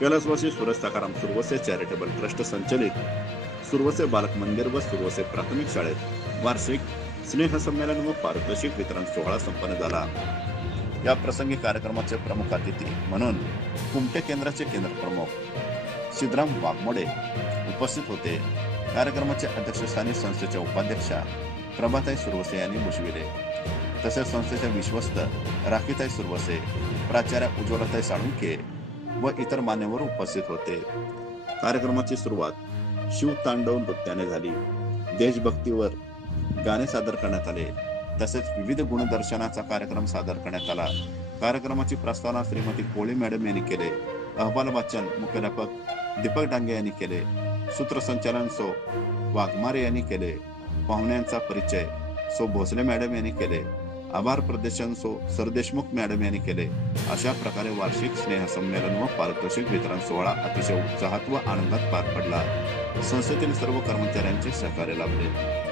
कैलासवासी Suraj Sakaram Suravase charitable trust संचलित. सुरवसे बालक मंदिर व सुरवसे प्राथमिक शाळेत वार्षिक स्नेहसंमेलन व पारितोषिक वितरण सोहळा संपन्न झाला. या प्रसंगी कार्यक्रमाचे प्रमुख अतिथी म्हणून कुमटे केंद्राचे केंद्र प्रमुख सिद्धराम वाघमोडे उपस्थित होते. कार्यक्रमाचे अध्यक्षस्थानी संस्थेच्या उपाध्यक्षा प्रभाताई सुरवसे यांनी मुशविले तसेच संस्थेच्या विश्वस्त राखीताई सुरवसे प्राचार्य उज्ज्वलताई साळुंके व इतर मान्यवर उपस्थित होते. कार्यक्रमाची सुरुवात शिवतांडव नृत्याने झाली. देशभक्तीवर गाणे सादर करण्यात आले. तसेच विविध गुणदर्शनाचा कार्यक्रम सादर करण्यात आला. कार्यक्रमाची प्रस्तावना श्रीमती कोळी मॅडम यांनी केले. अहवाल वाचन मुख्याध्यापक दीपक डांगे यांनी केले. सूत्रसंचालन सो वाघमारे यांनी केले. पाहुण्यांचा परिचय सो भोसले मॅडम यांनी केले. आभार प्रदर्शन सो सरदेशमुख मॅडम यांनी केले. अशा प्रकारे वार्षिक स्नेहसंमेलन व पारितोषिक वितरण सोहळा अतिशय उत्साहात व आनंदात पार पडला. संस्थेतील सर्व कर्मचाऱ्यांचे सहकार्य लाभले.